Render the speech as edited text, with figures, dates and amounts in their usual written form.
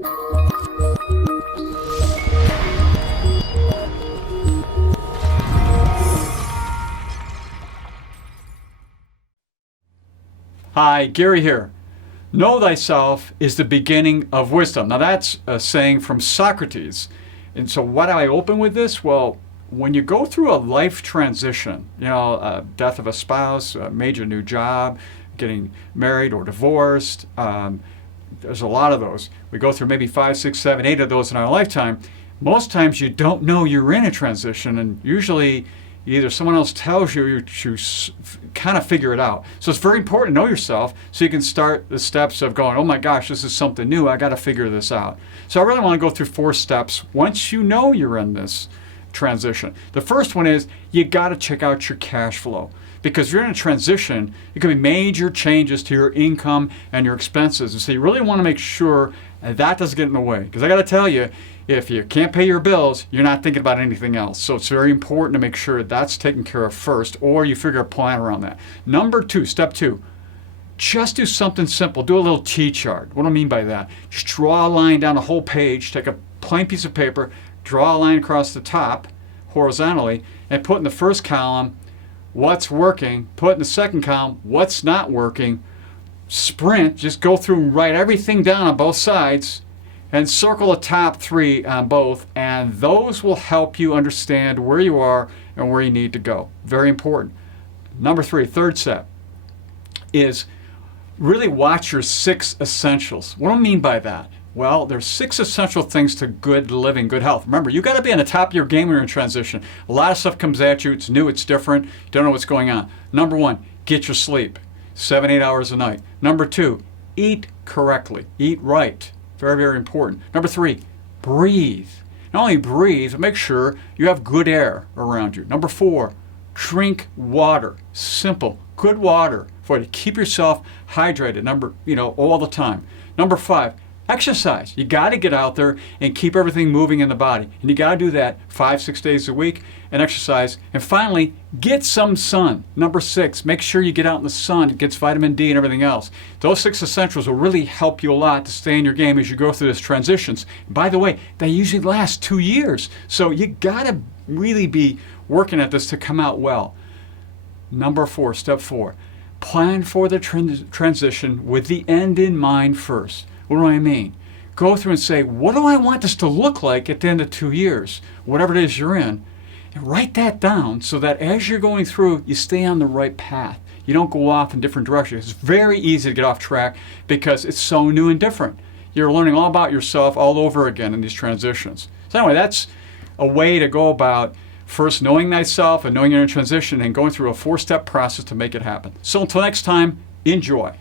Hi, Gary here. Know thyself is the beginning of wisdom. Now that's a saying from Socrates. And so why do I open with this? Well, when you go through a life transition, death of a spouse, a major new job, getting married or divorced, there's a lot of those. We go through maybe 5, 6, 7, 8 of those in our lifetime. Most times you don't know you're in a transition, and usually either someone else tells you, you kind of figure it out. So it's very important to know yourself so you can start the steps of going, oh my gosh, this is something new. I got to figure this out. So I really want to go through 4 steps once you know you're in this transition. The first one is you got to check out your cash flow. Because if you're in a transition, it could be major changes to your income and your expenses. And so you really want to make sure that doesn't get in the way. Because I got to tell you, if you can't pay your bills, you're not thinking about anything else. So it's very important to make sure that's taken care of first, or you figure a plan around that. Number 2, step 2, just do something simple. Do a little T-chart. What do I mean by that? Just draw a line down the whole page, take a plain piece of paper, draw a line across the top horizontally, and put in the first column what's working, put in the second column what's not working. Sprint, just go through and write everything down on both sides and circle the top 3 on both, and those will help you understand where you are and where you need to go. Very important. Number 3, third step, is really watch your 6 essentials. What do I mean by that? Well, there's 6 essential things to good living, good health. Remember, you got to be on the top of your game when you're in transition. A lot of stuff comes at you. It's new. It's different. You don't know what's going on. Number 1, get your sleep. 7, 8 hours a night. Number 2, eat correctly. Eat right. Very, very important. Number 3, breathe. Not only breathe, but make sure you have good air around you. Number 4, drink water. Simple. Good water for you to keep yourself hydrated. All the time. Number 5, exercise. You got to get out there and keep everything moving in the body. And you got to do that 5, 6 days a week and exercise. And finally, get some sun. Number 6, make sure you get out in the sun. It gets vitamin D and everything else. Those 6 essentials will really help you a lot to stay in your game as you go through these transitions. By the way, they usually last 2 years. So you got to really be working at this to come out well. Number 4, step 4, plan for the transition with the end in mind first. What do I mean? Go through and say, what do I want this to look like at the end of 2 years? Whatever it is you're in. And write that down so that as you're going through, you stay on the right path. You don't go off in different directions. It's very easy to get off track because it's so new and different. You're learning all about yourself all over again in these transitions. So anyway, that's a way to go about first knowing thyself and knowing you're in transition and going through a 4-step process to make it happen. So until next time, enjoy.